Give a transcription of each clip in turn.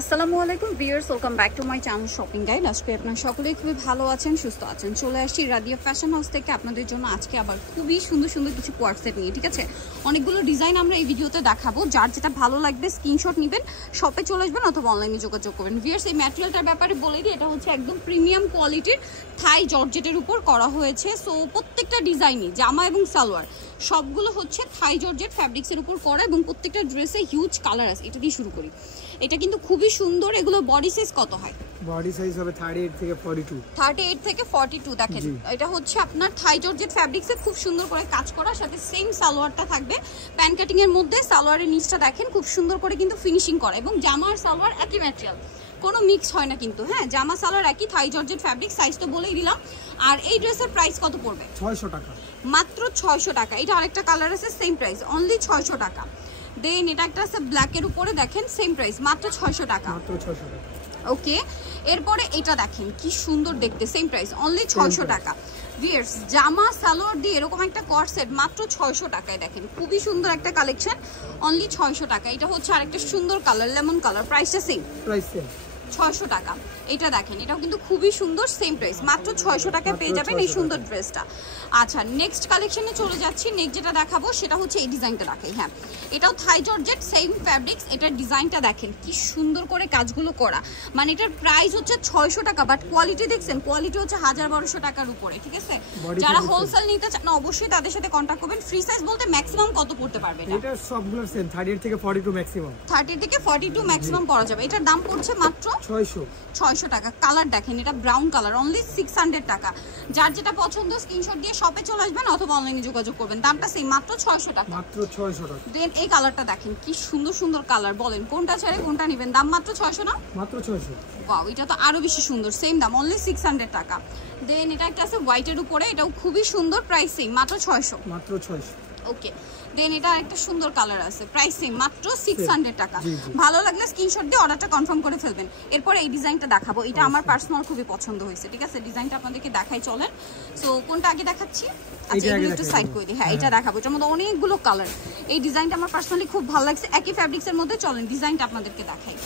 আসসালামু আলাইকুম viewers, welcome back to my channel shopping guide. আজকে আপনারা সকলেই খুবই ভালো আছেন, সুস্থ আছেন। চলে আসছি রাদিয়া ফ্যাশন হাউস থেকে আপনাদের জন্য আজকে আবার খুবই সুন্দর সুন্দর কিছু কোয়ার্ট সেট নিয়ে। ঠিক আছে, অনেকগুলো ডিজাইন আমরা এই ভিডিওতে দেখাবো। যার যেটা ভালো লাগবে স্ক্রিনশট নেবেন, শপে চলে আসবেন অথবা অনলাইনে যোগাযোগ করবেন। ভিউয়ার্স, এই ম্যাটেরিয়ালটার ব্যাপারে বলে দিই, এটা হচ্ছে একদম প্রিমিয়াম কোয়ালিটির থাই জর্জেটের উপর করা হয়েছে। সো প্রত্যেকটা ডিজাইনই জামা এবং সালোয়ার সবগুলো হচ্ছে থাই জর্জেট ফ্যাব্রিক্সের উপর করা এবং প্রত্যেকটা ড্রেসে হিউজ কালার আছে। এটা দিয়ে শুরু করি, এটা কিন্তু খুবই সুন্দর। এগুলো বডি সাইজ কত হয়? বডি সাইজ হবে 38 থেকে 42। 38 থেকে 42 দেখেন। এটা হচ্ছে আপনার থাই জর্জেট ফ্যাব্রিক্সে খুব সুন্দর করে কাজ করা, সাথে সেম সালোয়ারটা থাকবে প্যান কাটিং এর মধ্যে। সালোয়ারের নিচটা দেখেন খুব সুন্দর করে কিন্তু ফিনিশিং করা এবং জামা আর সালোয়ার একই ম্যাটেরিয়াল, কোনো মিক্স হয় না কিন্তু। হ্যাঁ, জামা সালোয়ার একই, থাই জর্জেট ফ্যাব্রিক, সাইজ তো বলেই দিলাম। আর এই ড্রেসের প্রাইস কত পড়বে? 600 টাকা, মাত্র 600 টাকা। এটা আরেকটা কালার আছে, সেম প্রাইস, অনলি 600 টাকা। দেন এটা একটা আছে ব্ল্যাকের উপরে, দেখেন সেম প্রাইস, মাত্র 600 টাকা, মাত্র 600 টাকা। ওকে, এরপরে এটা দেখেন কি সুন্দর দেখতে, সেম প্রাইস, অনলি 600 টাকা। ভিউয়ার্স, জামা সালোয়ার দিয়ে এরকম একটা কট সেট মাত্র 600 টাকায়। দেখেন খুবই সুন্দর একটা কালেকশন, অনলি 600 টাকা। এটা হচ্ছে আরেকটা সুন্দর কালার, লেমন কালার, প্রাইসটা সেম, প্রাইস সেম 600 টাকা। এটা দেখেন, এটাও কিন্তু খুবই সুন্দর, সেম প্রাইস, মাত্র 600 টাকায় পেয়ে যাবেন এই সুন্দর ড্রেসটা। আচ্ছা, নেক্সট কালেকশনে চলে যাচ্ছি। নেক্সট যেটা দেখাবো সেটা হচ্ছে এই ডিজাইনটা দেখাই। হ্যাঁ, এটাও থাই জর্জেট, সেম ফ্যাব্রিক্স। এটার ডিজাইনটা দেখেন কি সুন্দর করে কাজগুলো করা, মানে এটার প্রাইস হচ্ছে 600 টাকা, বাট কোয়ালিটি দেখছেন, কোয়ালিটি হচ্ছে 1000-1200 টাকার উপরে। ঠিক আছে, যারা হোলসেল নিতে চান অবশ্যই তাদের সাথে কন্টাক্ট করবেন। ফ্রি সাইজ বলতে ম্যাক্সিমাম কত পড়তে পারবে? এটা সবগুলো সেম 38 থেকে 42 ম্যাক্সিমাম, 30 থেকে 42 ম্যাক্সিমাম পরা যাবে। এটার দাম পড়ছে মাত্র 600 টাকা। কালার দেখেন, এটা ব্রাউন কালার, অনলি 600 টাকা। যার যেটা পছন্দ স্ক্রিনশট দিয়ে শপে চলে আসবেন অথবা অনলাইনে যোগাযোগ করবেন। দামটা সেম, মাত্র 600 টাকা, মাত্র 600 টাকা। দেন এই কালারটা দেখেন কি সুন্দর সুন্দর কালার, বলেন কোনটা ছেড়ে কোনটা নেবেন? দাম মাত্র 600 না? মাত্র 600। ওয়াও, এটা তো আরো বেশি সুন্দর, সেম দাম, অনলি 600 টাকা। দেন এটা একটা আছে হোয়াইটের উপরে, এটাও খুবই সুন্দর, প্রাইস সেম, মাত্র 600, মাত্র 600। ওকে। দেন এটা একটা সুন্দর কালার আছে, প্রাইস সেম, মাত্র 600 টাকা। ভালো লাগলে স্ক্রিনশট দিয়ে অর্ডারটা কনফার্ম করে ফেলবেন। এরপর এই ডিজাইনটা দেখাবো, এটা আমার পার্সোনাল খুবই পছন্দ হয়েছে। ঠিক আছে, ডিজাইনটা আপনাদেরকে দেখাই, চলেন। সো কোনটা আগে দেখাচ্ছি? আচ্ছা, এগুলো একটু সাইড করে দিই। হ্যাঁ, এটা দেখাবো, এটার মধ্যে অনেকগুলো কালার। এই ডিজাইনটা আমার পার্সোনালি খুব ভালো লাগছে, একই ফ্যাব্রিক্সের মধ্যে। চলেন ডিজাইনটা আপনাদেরকে দেখাই।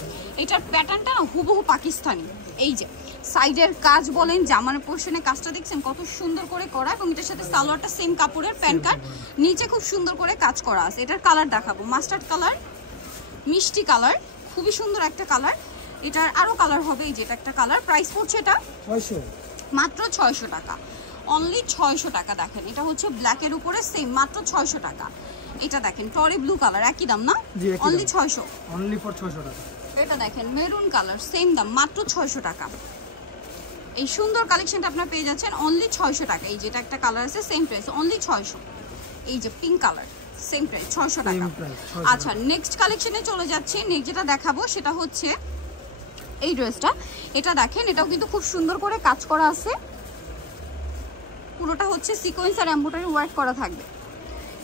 এটার প্যাটার্নটা না হুবহু পাকিস্তানি। এই যে সাইডের কাজ বলেন, জামার পোর্শনে কাজটা দেখছেন কত সুন্দর করে করা, এবং এটার সাথে সালোয়ারটা সেম কাপড়ের, প্যান্ট কাট, নিচে খুব সুন্দর করে কাজ করা আছে। এটার কালার দেখাবো, মাস্টার্ড কালার, মিষ্টি কালার, খুবই সুন্দর একটা কালার। এটার আরো কালার হবে, এই যে এটা একটা কালার। প্রাইস পড়ছে এটা 600, মাত্র 600 টাকা, অনলি 600 টাকা। দেখেন এটা হচ্ছে ব্ল্যাকের উপরে, সেম, মাত্র 600 টাকা। এটা দেখেন টরি ব্লু কালার, একই দাম না? অনলি 600, অনলি ফর 600 টাকা। এটা দেখেন মেরুন কালার, সেম দাম, মাত্র 600 টাকা। এই সুন্দর কালেকশনটা আপনারা পেয়ে যাচ্ছেন অনলি 600 টাকা। এই যেটা একটা কালার আছে, সেম প্রাইস, অনলি 600। এই যে পিঙ্ক কালার, সেম প্রাইস, 600 টাকা। আচ্ছা, নেক্সট কালেকশনে চলে যাচ্ছি। নেক্সট যেটা দেখাবো সেটা হচ্ছে এই ড্রেসটা। এটা দেখেন, এটাও কিন্তু খুব সুন্দর করে কাজ করা আছে, পুরোটা হচ্ছে সিকোয়েন্স আর এমব্রয়ডারি ওয়ার্ক করা থাকবে।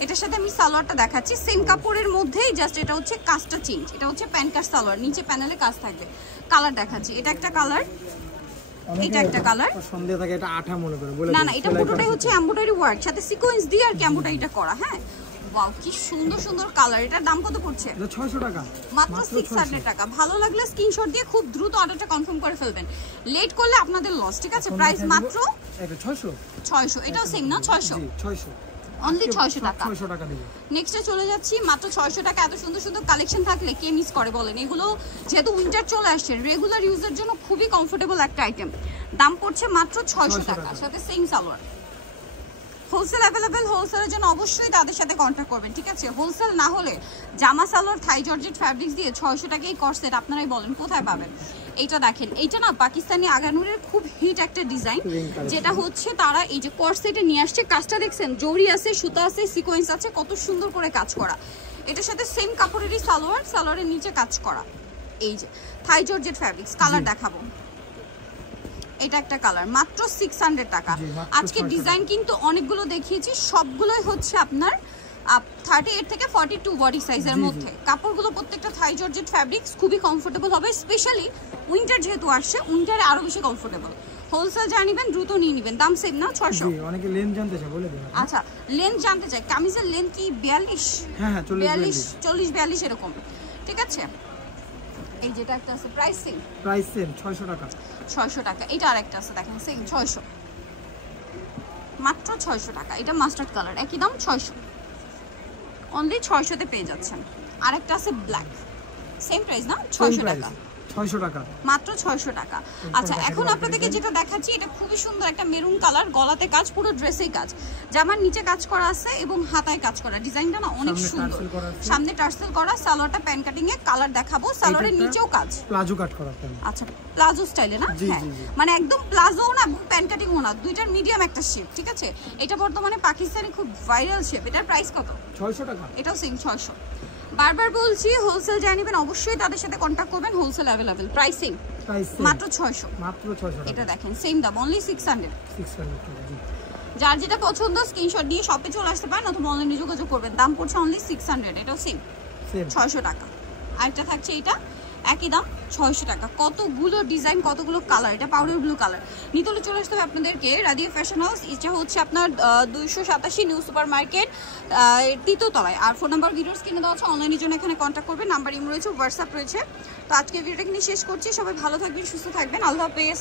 এটার সাথে আমি সালোয়ারটা দেখাচ্ছি, সেম কাপড়ের মধ্যেই, জাস্ট এটা হচ্ছে কাজটা চেঞ্জ। এটা হচ্ছে প্যান্ট কাট সালোয়ার, নিচে প্যানেলে কাজ থাকবে। কালার দেখাচ্ছি, এটা একটা কালার, এটা একটা কালার। সন্দেহ থাকে এটা আঠা মনে করে বলে না না, এটা পুরোটাই হচ্ছে এমব্রয়ডারি ওয়ার্ক, সাথে সিকোয়েন্স দিয়ে আর কি এমব্রয়ডারিটা করা। হ্যাঁ, ওয়াও, কি সুন্দর সুন্দর কালার। এটার দাম কত পড়ছে? 600 টাকা, মাত্র 600 টাকা। ভালো লাগলে স্ক্রিনশট দিয়ে খুব দ্রুত অর্ডারটা কনফার্ম করে ফেলবেন, লেট করলে আপনাদের লস। ঠিক আছে, প্রাইস মাত্র 600। এটাও সেম না? 600, অনলি 600 টাকা। 600 টাকা দিবেন। নেক্সটে চলে যাচ্ছি, মাত্র 600 টাকা। এত সুন্দর সুন্দর কালেকশন থাকলে কে মিস করে বলেন? এগুলো যেহেতু উইন্টার চলে আসছে, রেগুলার ইউজের জন্য খুবই কমফোর্টেবল একটা আইটেম। দাম পড়ছে মাত্র 600 টাকা, সাথে সেম সালোয়ার। হোলসেল অ্যাভেলেবেল, হোলসেলের জন্য অবশ্যই তাদের সাথে কন্ট্যাক্ট করবেন। ঠিক আছে, হোলসেল না হলে জামা সালোয়ার থাই জর্জেট ফ্যাব্রিক্স দিয়ে 600 টাকায় কট সেট আপনারাই বলেন কোথায় পাবেন? এইটা দেখেন, এইটা না পাকিস্তানি আগানুরের খুব হিট একটা ডিজাইন, যেটা হচ্ছে তারা এই যে কট সেটে নিয়ে আসছে। কাজটা দেখছেন, জরি আছে, সুতা আছে, সিকোয়েন্স আছে, কত সুন্দর করে কাজ করা। এটার সাথে সেম কাপড়েরই সালোয়ার, সালোয়ারের নিচে কাজ করা। এই যে থাই জর্জেট ফ্যাব্রিক্স। কালার দেখাবো, এটা একটা কালার, মাত্র 600 টাকা। আজকে ডিজাইন কিন্তু অনেকগুলো দেখিয়েছি, সবগুলোই হচ্ছে আপনার 38 থেকে 42 বডি সাইজের মধ্যে। কাপড়গুলো প্রত্যেকটা থাই জর্জেট ফ্যাব্রিক্স, খুবই কমফোর্টেবল হবে, স্পেশালি উইন্টার যেহেতু আসছে, উইন্টারে আরো বেশি কমফোর্টেবল। হোলসেল যা নেবেন দ্রুত নিয়ে নেবেন, দাম সেম না? 600। অনেকে লেন্থ জানতে চায়, বলে দিন। আচ্ছা, লেন্থ জানতে চাই, কামিজের লেন্থ কি 42? হ্যাঁ হ্যাঁ, 40 42 এরকম। ঠিক আছে, এই যেটা একটা আছে প্রাইস সেম প্রাইস সেম 600 টাকা 600 টাকা। এটা আরেকটা আছে দেখেন সেম 600, মাত্র 600 টাকা। এটা মাস্টার্ড কালার, একই দাম 600, অনলি 600 তে পেয়ে যাচ্ছেন। আরেকটা আছে ব্ল্যাক, সেম প্রাইস না 600 টাকা, 600 টাকা মাত্র 600 টাকা। আচ্ছা এখন আপনাদেরকে যেটা দেখাচ্ছি এটা খুবই সুন্দর একটা মেরুন কালার, গলাতে কাজ, পুরো ড্রেসেই কাজ, জামার নিচে কাজ করা আছে এবং হাতায় কাজ করা। ডিজাইনটা না অনেক সুন্দর, সামনে টার্সেল করা, সালোয়ারটা প্যান কাটিং এ কালার দেখাবো, সালোয়ারের নিচেও কাজ, প্লাজো কাট করা। আচ্ছা প্লাজো স্টাইলে না? হ্যাঁ মানে একদম প্লাজো না প্যান কাটিং না, দুইটার মিডিয়াম একটা শেপ, ঠিক আছে? এটা বর্তমানে পাকিস্তানে খুব ভাইরাল শেপ। এটার প্রাইস কত? 600 টাকা। এটাও সেম 600। বারবার বলছি হোলসেল যাই নেবেন অবশ্যই তাদের সাথে কন্টাক্ট করবেন, হোলসেল অ্যাভেলেবেল। প্রাইসিং মাত্র 600, মাত্র 600 টাকা। এটা দেখেন সেম দাম অনলি 600 টাকা। জি, যার যেটা পছন্দ স্ক্রিনশট নিয়ে শপে চলে আসতে পারেন অথবা অনলাইনে যোগাযোগ করবেন। দাম পড়ছে অনলি 600, এটাও সেম 600 টাকা। আরেকটা থাকছে এটা একই দাম 600 টাকা। কতগুলো ডিজাইন, কতগুলো কালার, এটা পাউডার ব্লু কালার। নিতলে চলে আসতে হবে আপনাদেরকে রাদিয়া ফ্যাশন হাউস, এটা হচ্ছে আপনার 287 নিউ সুপার মার্কেট, তৃতীয়তলায়। আর ফোন নাম্বার ভিডিওস কিনে দেওয়া আছে, অনলাইনের জন্য এখানে কন্ট্যাক্ট করবেন, নাম্বার ইমো রয়েছে, হোয়াটসঅ্যাপ রয়েছে। তো আজকে ভিডিওটা এখানে শেষ করছি, সবাই ভালো থাকবেন, সুস্থ থাকবেন, আল্লাহ হাফেজ।